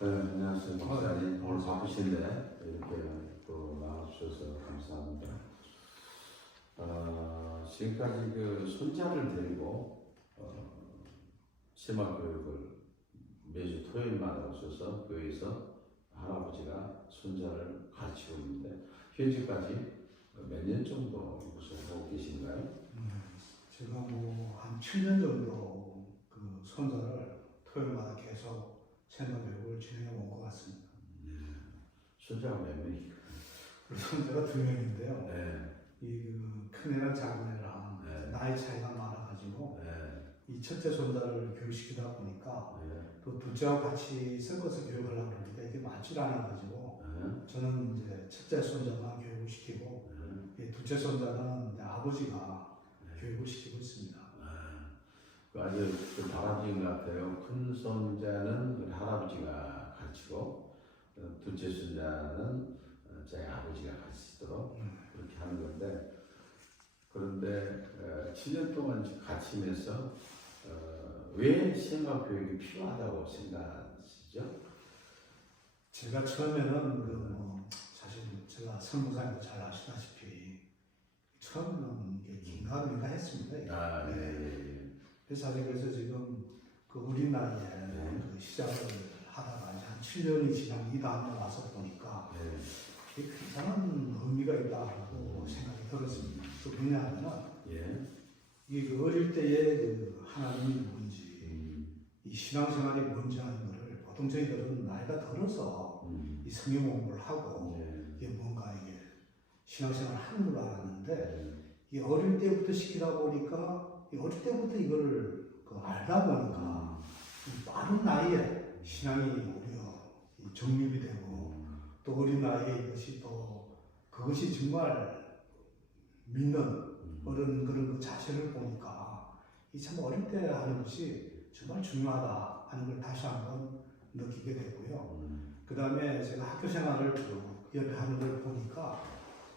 안녕하세요, 목사님. 오늘 바쁘신데 이렇게 또 나와주셔서 감사합니다. 지금까지 그 손자를 데리고 심화 교육을 매주 토요일마다 오셔서 교회에서 할아버지가 손자를 가르치고 있는데 현재까지 몇 년 정도 이곳을 하고 계신가요? 제가 뭐 한 7년 정도 그 손자를 토요일마다 계속 생활 교육을 진행해 온 것 같습니다. 손자가 몇 명일까요? 우리 손자가 2명인데요. 네. 이 큰애랑 작은애랑 네. 나이 차이가 많아가지고 네. 이 첫째 손자를 교육시키다 보니까 네. 또 둘째와 같이 섞어서 교육하려고 그러니까 이게 맞질 않아가지고 저는 이제 첫째 손자만 교육을 시키고 이 둘째 손자는 이제 아버지가 교육을 시키고 있습니다. 아주 그 다람쥐인 것 같아요. 큰 손자는 우리 할아버지가 가르치고 둘째 손자는 저희 아버지가 가르치도록 그렇게 하는 건데, 그런데 7년 동안 가르치면서 왜 생활 교육이 필요하다고 생각하시죠? 제가 처음에는 사실 제가 설문사님도 잘 아시다시피 처음에는 이게 긴가민가 했습니다. 그래서 지금 그 어린 나이에 그 시작을 하다가 이제 한 7년이 지난 이 다음에 와서 보니까 이게 굉장한 의미가 있다고 생각이 들었습니다. 또 왜냐하면 이게 그 어릴 때의 그 하나님이 뭔지 이 신앙생활이 뭔지 하는 거를 보통 저희들은 나이가 들어서 이 성경 공부를 하고 이게 뭔가 이게 신앙생활을 하는 걸 알았는데 이 어릴 때부터 시키다 보니까 어릴 때부터 이걸 알다 보니까 빠른 나이에 신앙이 오히려 정립이 되고 또 어린 나이에 이것이 또 그것이 정말 믿는 그런 그 자세를 보니까 이 참 어릴 때 하는 것이 정말 중요하다 하는 걸 다시 한번 느끼게 되고요. 그 다음에 제가 학교 생활을 옆에 하는 걸 보니까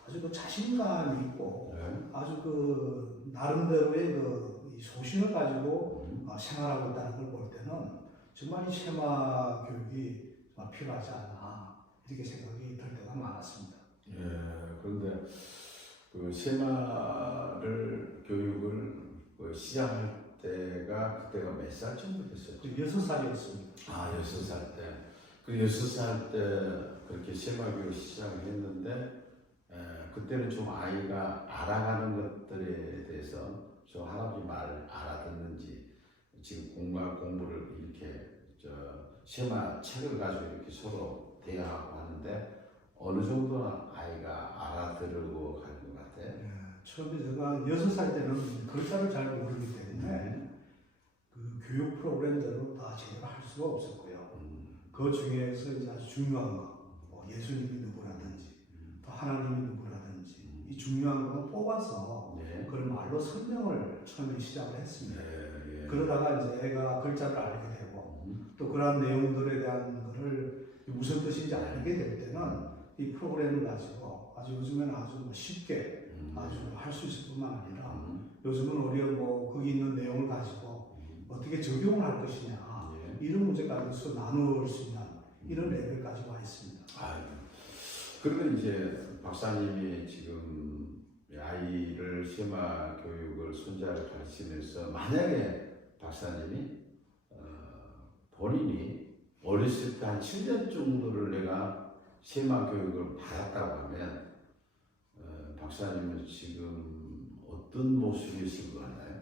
아주 그 자신감 있고 아주 그 나름대로의 그 소신을 가지고 생활하고 있다는 걸 볼 때는 정말 이 세마 교육이 정말 필요하지 않나 이렇게 생각이 들 때가 많았습니다. 그런데 그 세마를 교육을 시작할 때가 그때가 몇 살 정도 됐었죠? 6살이었습니다. 6살 때. 그 6살 때 그렇게 세마 교육 시작을 했는데 그때는 좀 아이가 알아가는 것들에 대해서 저 할아버지 말을 알아듣는지, 지금 공부를 이렇게 세마 책을 가지고 이렇게 서로 대화하고 하는데 어느 정도 아이가 알아들고 가는 것 같아요? 처음에 제가 6살 때는 글자를 잘 모르기 때문에 그 교육 프로그램대로 다 제대로 할 수가 없었고요. 그 중에서 이제 아주 중요한 거, 예수님이 누구라든지 또 하나님이 누구라든지 이 중요한 거 뽑아서 그걸 말로 설명을 처음에 시작을 했습니다. 그러다가 이제 애가 글자를 알게 되고 또 그러한 내용들에 대한 거를 무슨 뜻인지 알게 될 때는 이 프로그램을 가지고 아주 요즘에는 아주 쉽게 아주 할 수 있을 뿐만 아니라 요즘은 오히려 거기 있는 내용을 가지고 어떻게 적용을 할 것이냐 이런 문제까지도 나눌 수 있는 이런 레벨까지 와 있습니다. 그러면 이제 박사님이 지금 아이를 세마 교육을 손자를 가르치면서 만약에 박사님이 본인이 어렸을 때 한 7년 정도를 내가 세마 교육을 받았다고 하면 박사님은 지금 어떤 모습이 있을 것 같나요?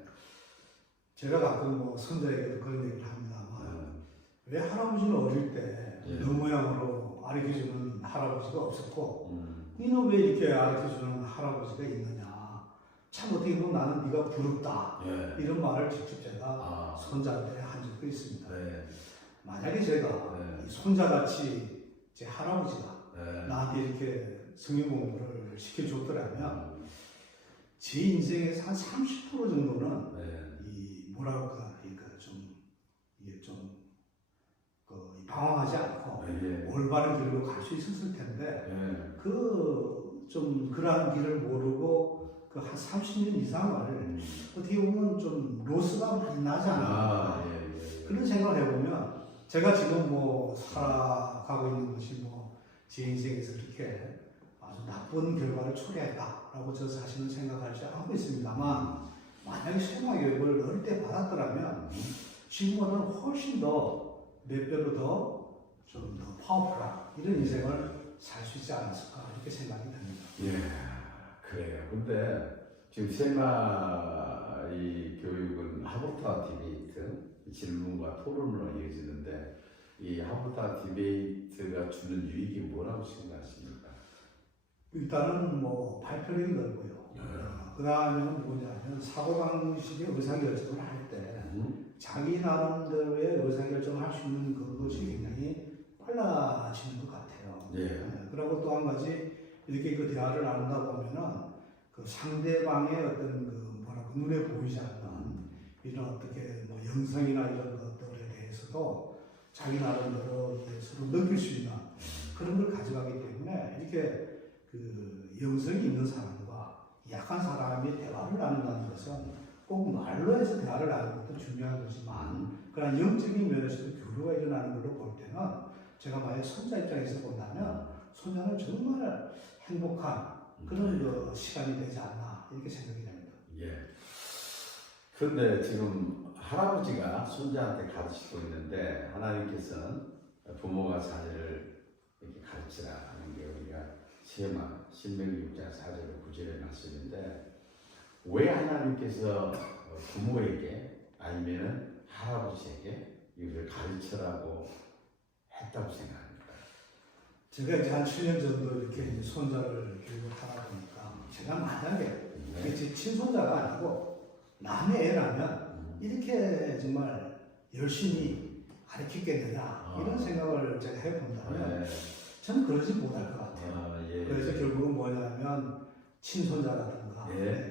제가 가끔 선자에게도 그런 얘기를 합니다만 왜 할아버지는 어릴 때 너 모양으로 가르쳐주는 할아버지가 없었고 너는 왜 이렇게 가르쳐주는 할아버지가 있느냐, 참 어떻게 보면 나는 네가 부럽다 이런 말을 직접 제가 손자한테 한 적도 있습니다. 만약에 제가 이 손자같이 제 할아버지가 나한테 이렇게 성경 공부를 시켜줬더라면 제 인생에서 한 30% 정도는 이 뭐라고 할까, 이게 좀 방황하지 않고 올바른 길로 갈 수 있었을 텐데 그러한 길을 모르고 그 한 30년 이상을 어떻게 보면 좀 로스가 많이 나지 않나 그런 생각을 해보면 제가 지금 뭐 살아가고 있는 것이 뭐 제 인생에서 그렇게 아주 나쁜 결과를 초래했다라고 저 자신은 생각하지 않고 있습니다만 만약에 세마 교육을 어릴 때 받았더라면 지금보다는 훨씬 더 몇 배로 더 좀 더 파워풀한 이런 인생을 살 수 있지 않았을까 이렇게 생각이 듭니다. 예, 그래요. 근데 지금 세마 이 교육은 하버타 디베이트 질문과 토론으로 이어지는데 이 하버타 디베이트가 주는 유익이 뭐라고 생각하십니까? 일단은 뭐 발표력이 넓고요. 그 다음에는 뭐냐면 사고방식의 의사결정을 할 때 자기 나름대로의 의사결정을 할 수 있는 그것이 굉장히 빨라지는 것 같아요. 그리고 또 한 가지 이렇게 그 대화를 나누다 보면은 그 상대방의 어떤 그 뭐라고 눈에 보이지 않는 이런 어떻게 뭐 영성이나 이런 것들에 대해서도 자기 나름대로 서로 느낄 수 있는 그런 걸 가져가기 때문에 이렇게 그 영성이 있는 사람과 약한 사람이 대화를 나눈다는 것은 꼭 말로 해서 대화를 나누는 것도 중요한 거지만 그런 영적인 면에서도 교류가 일어나는 걸로 볼 때는 제가 만약 손자 입장에서 본다면 손자는 정말 행복한 그런 그 시간이 되지 않나 이렇게 생각이 됩니다. 예. 그런데 지금 할아버지가 손자한테 가르치고 있는데 하나님께서는 부모가 자녀를 이렇게 가르치라 하는 게 우리가 세마 신명기 6장 4절 9절의 말씀인데 왜 하나님께서 부모에게 아니면 할아버지에게 이것을 가르치라고 했다고 생각합니까? 제가 이제 한 7년 정도 이렇게 이제 손자를 교육을 하다 보니까 제가 만약에 제 친손자가 아니고 남의 애라면 이렇게 정말 열심히 가르치겠느냐 이런 생각을 제가 해본다면 저는 그러지 못할 것 같아요. 그래서 결국은 뭐냐면 친손자라든가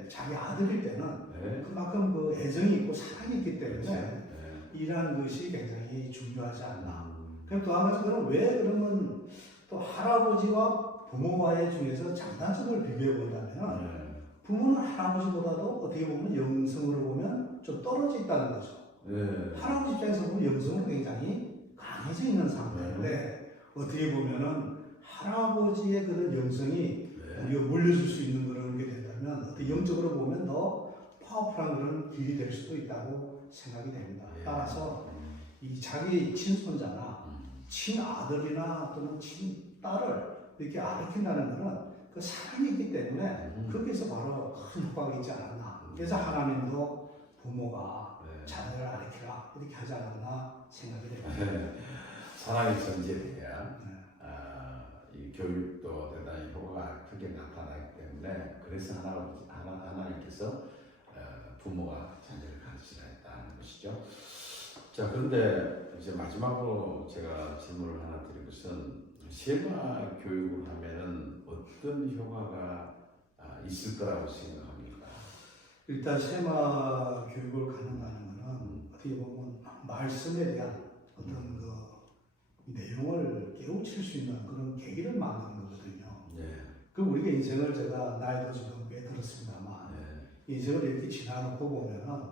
자기 아들일 때는 그만큼 그 애정이 있고 사랑이 있기 때문에 이러한 것이 굉장히 중요하지 않나. 그럼 또 한 가지 왜 그러면 또 할아버지와 부모와의 중에서 장단점을 비교해 본다면 부모는 할아버지보다도 어떻게 보면 영성으로 보면 좀 떨어져 있다는 거죠. 할아버지 입장에서 보면 영성은 굉장히 강해져 있는 상태인데 어떻게 보면은 할아버지의 그런 영성이 우리가 물려줄 수 있는 그런 게 된다면 어떻게 영적으로 보면 더 파워풀한 그런 길이 될 수도 있다고 생각이 됩니다. 따라서 이 자기 친손자나 친아들이나 또는 친딸을 이렇게 가르친다는 것은 그 사랑이 있기 때문에 거기에서 바로 큰 효과가 있지 않았나. 그래서 하나님도 부모가 자녀를 가르치라 이렇게 하지 않았나 생각이 됩니다. 사랑이 전제돼야 이 교육도 대단히 효과가 크게 나타나기 때문에 그래서 하나님께서 부모가 자녀를 가르치라 했다는 것이죠. 자, 그런데 이제 마지막으로 제가 질문을 하나 드릴 것은 세마 교육을 하면은 어떤 효과가 있을 거라고 생각합니까? 일단 세마 교육을 가능하는 것은 어떻게 보면 말씀에 대한 어떤 그 내용을 깨우칠 수 있는 그런 계기를 만드는 거거든요. 그 우리가 인생을 제가 나이도 지금 꽤 들었습니다만 인생을 이렇게 지나놓고 보면은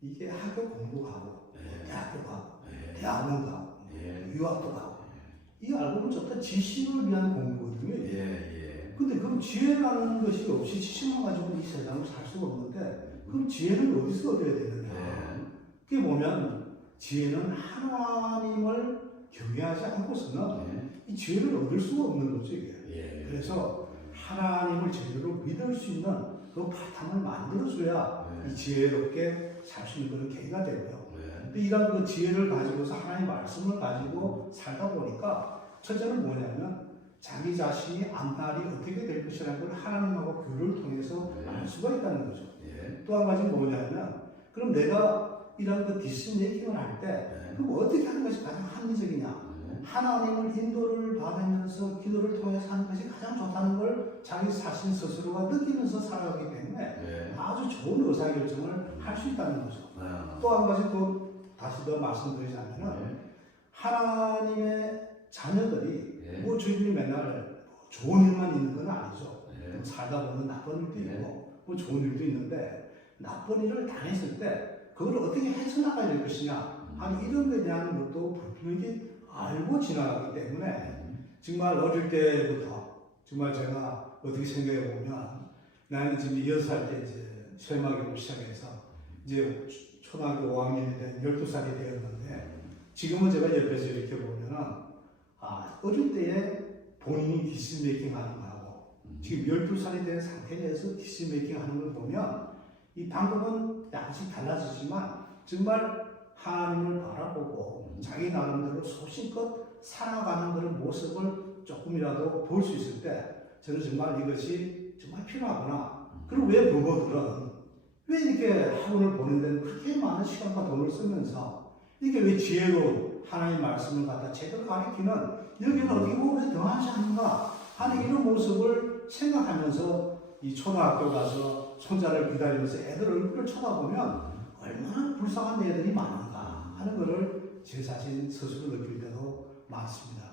이게 학교 공부하고 대학교 가고 대학원 가고 유학도 가고 이 알고 보면 전부 다 지식을 위한 공부거든요. 근데 그럼 지혜라는 것이 없이 지식만 가지고 이 세상을 살 수가 없는데 그럼 지혜를 어디서 얻어야 되느냐? 그게 보면 지혜는 하나님을 경외하지 않고서는 이 지혜를 얻을 수가 없는 거죠. 이게. 그래서 하나님을 제대로 믿을 수 있는 그 바탕을 만들어줘야 이 지혜롭게 살 수 있는 그런 계기가 되고요. 근데 이런 그 지혜를 가지고서 하나님의 말씀을 가지고 살다 보니까 첫째는 뭐냐면 자기 자신이 앞날이 어떻게 될 것이라는 걸 하나님하고 교류를 통해서 알 수가 있다는 거죠. 또 한 가지는 뭐냐면 그럼 내가 이런 그 디시전 메이킹을 할 때 그럼 어떻게 하는 것이 가장 합리적이냐? 하나님을 인도를 받으면서 기도를 통해서 하는 것이 가장 좋다는 걸 자기 자신 스스로가 느끼면서 살아가기 때문에 아주 좋은 의사결정을 할 수 있다는 거죠. 또 한 가지 또 다시 더 말씀드리자면 하나님의 자녀들이 뭐 주님이 맨날 좋은 일만 있는 건 아니죠. 살다 보면 나쁜 일도 있고 뭐 좋은 일도 있는데 나쁜 일을 당했을 때 그걸 어떻게 헤쳐나가야 될 것이냐 아니 이런 거에 대한 것도 불필요하게 알고 지나가기 때문에 정말 어릴 때부터 정말 제가 어떻게 생각해 보면 나는 지금 6살 때 이제 쇠막이로 시작해서 이제 초등학교 5학년이 된 12살이 되었는데 지금은 제가 옆에서 이렇게 보면은 어릴 때에 본인이 디시메이킹 하는 거하고 지금 12살이 된 상태에서 디시메이킹 하는 걸 보면 이 방법은 약간씩 달라지지만 정말 하나님을 바라보고 자기 나름대로 소신껏 살아가는 그런 모습을 조금이라도 볼 수 있을 때 저는 정말 이것이 정말 필요하구나. 그리고 왜 부모들은 왜 이렇게 학원을 보는 데는 그렇게 많은 시간과 돈을 쓰면서 이게 왜 지혜로 하나님 말씀을 갖다 제대로 가르치는 여기는 어떻게 보면 왜 더하지 않는가 하는 이런 모습을 생각하면서 이 초등학교 가서 손자를 기다리면서 애들 얼굴을 쳐다보면 얼마나 불쌍한 애들이 많은가 하는 것을 제 자신 스스로 느낄 때도 많습니다.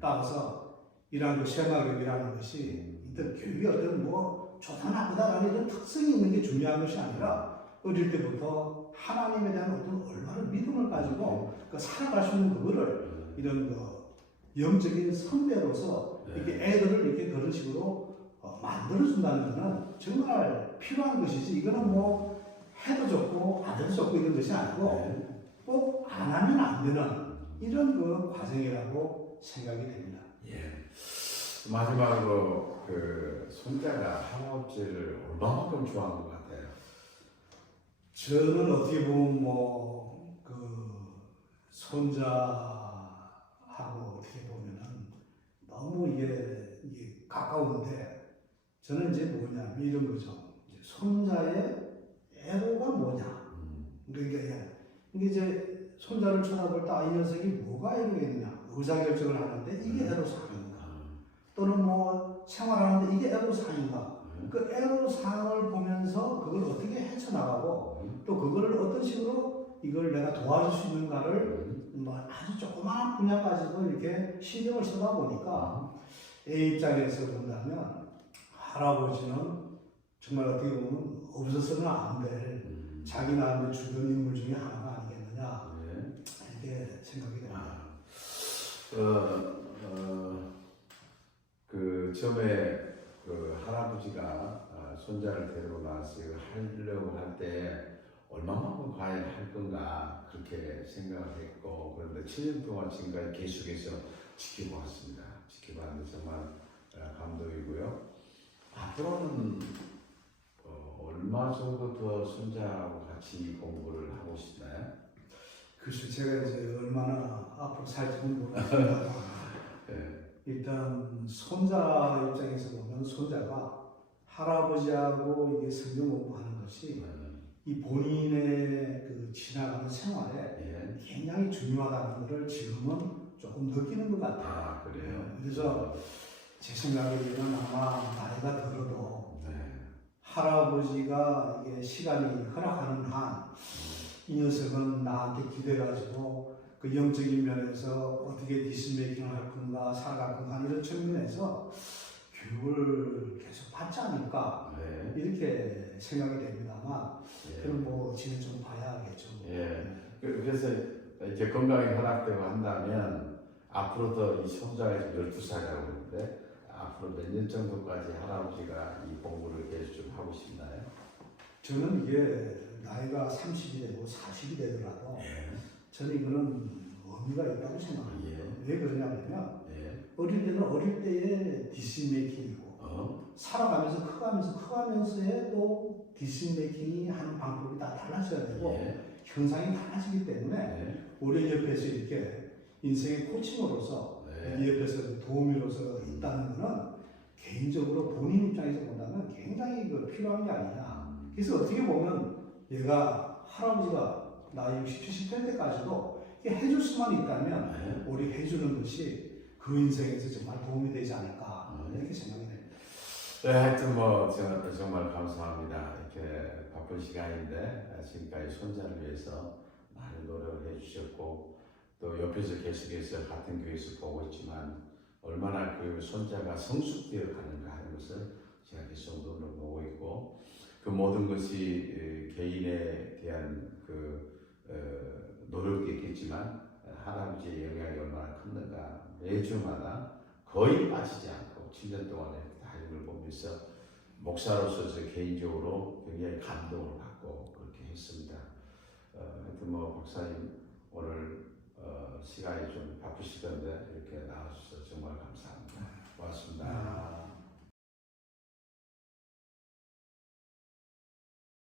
따라서 이러한 그 쇠막교육이라는 것이 일단 교육이 어떤 뭐 좋다 나쁘다라는 이런 특성이 있는 게 중요한 것이 아니라 어릴 때부터 하나님에 대한 어떤 얼마나 믿음을 가지고 그 살아갈 수 있는 그거를 이런 그 영적인 선배로서 이렇게 애들을 이렇게 그런 식으로 만들어준다는 것은 정말 필요한 것이지 이거는 뭐 해도 좋고 안 해도 좋고 이런 것이 아니고 꼭 안 하면 안 되는 이런 그 과정이라고 생각이 됩니다. 예. 마지막으로 그 손자가 할아버지를 얼마만큼 좋아하는 것 같아요? 저는 어떻게 보면 뭐 그 손자하고 어떻게 보면은 너무 이게 가까운데 저는 이제 뭐냐면 이런 거죠. 이제 손자의 애로가 뭐냐. 그러니까 이제 손자를 쳐다볼 때 이 녀석이 뭐가 애로겠냐. 의사결정을 하는데 이게 애로사항인가. 또는 뭐 생활하는데 이게 애로사항인가. 그 애로사항을 보면서 그걸 어떻게 헤쳐나가고 또 그거를 어떤 식으로 이걸 내가 도와줄 수 있는가를 뭐 아주 조그마한 분야까지도 이렇게 신경을 쓰다 보니까 애 입장에서 본다면 할아버지는 정말 어떻게 보면 없어서는 안 될 자기 나름의 주변 인물 중에 하나가 아니겠느냐 이렇게 생각이 됩니다. 그 처음에 그 할아버지가 손자를 데리고 나와서 이걸 하려고 할 때 얼마만큼 과연 할 건가 그렇게 생각을 했고 그런데 7년 동안 지금까지 계속해서 지켜보았습니다. 지켜봤는데 정말 감동이고요. 앞으로는 얼마 정도 더 손자하고 같이 공부를 하고 싶나요? 글쎄 제가 이제 얼마나 앞으로 살지는 모르겠습니다. 네. 일단 손자 입장에서 보면 손자가 할아버지하고 이게 성경 공부하는 것이 이 본인의 그 지나가는 생활에 굉장히 중요하다는 것을 지금은 조금 느끼는 것 같아요. 그래요? 그래서 제 생각에는 아마 나이가 들어도 할아버지가 이게 시간이 허락하는 한 이 녀석은 나한테 기대가지고 그 영적인 면에서 어떻게 디스메이킹을 할 건가 살아갈 건가 이런 측면에서 교육을 계속 받지 않을까 이렇게 생각이 됩니다만 그럼 뭐 지금 좀 봐야겠죠. 그래서 이렇게 건강이 허락되고 한다면 앞으로도 이 손자가 12살이라고 그러는데 앞으로 몇 년 정도까지 할아버지가 이 공부를 계속 좀 하고 싶나요? 저는 이게 나이가 30이 되고 40이 되더라도 저는 이거는 의미가 있다고 생각합니다. 왜 그러냐면 어릴 때는 어릴 때의 디시메이킹이고 살아가면서 커가면서의 또 디시메이킹이 하는 방법이 다 달라져야 되고 현상이 달라지기 때문에 우리 옆에서 이렇게 인생의 코칭으로서 이 옆에서 도우미로서 있다는 것은 개인적으로 본인 입장에서 본다면 굉장히 필요한 게 아니냐. 그래서 어떻게 보면 얘가 할아버지가 나이 60, 70될 때까지도 해줄 수만 있다면 우리 해주는 것이 그 인생에서 정말 도움이 되지 않을까 이렇게 생각이 됩니다. 하여튼 뭐 정말 감사합니다. 이렇게 바쁜 시간인데 지금까지 손자를 위해서 많은 노력을 해주셨고 또 옆에서 계속해서 같은 교회에서 보고 있지만 얼마나 그 손자가 성숙되어 가는가 하는 것을 제가 계속 눈으로 보고 있고 그 모든 것이 개인에 대한 그 노력이 있지만 할아버지의 영향이 얼마나 컸는가. 매주마다 거의 빠지지 않고 7년 동안에 다림을 보면서 목사로서 저 개인적으로 굉장히 감동을 받고 그렇게 했습니다. 하여튼 뭐 박사님 오늘 시간이 좀 바쁘시던데 이렇게 나와주셔서 정말 감사합니다. 고맙습니다.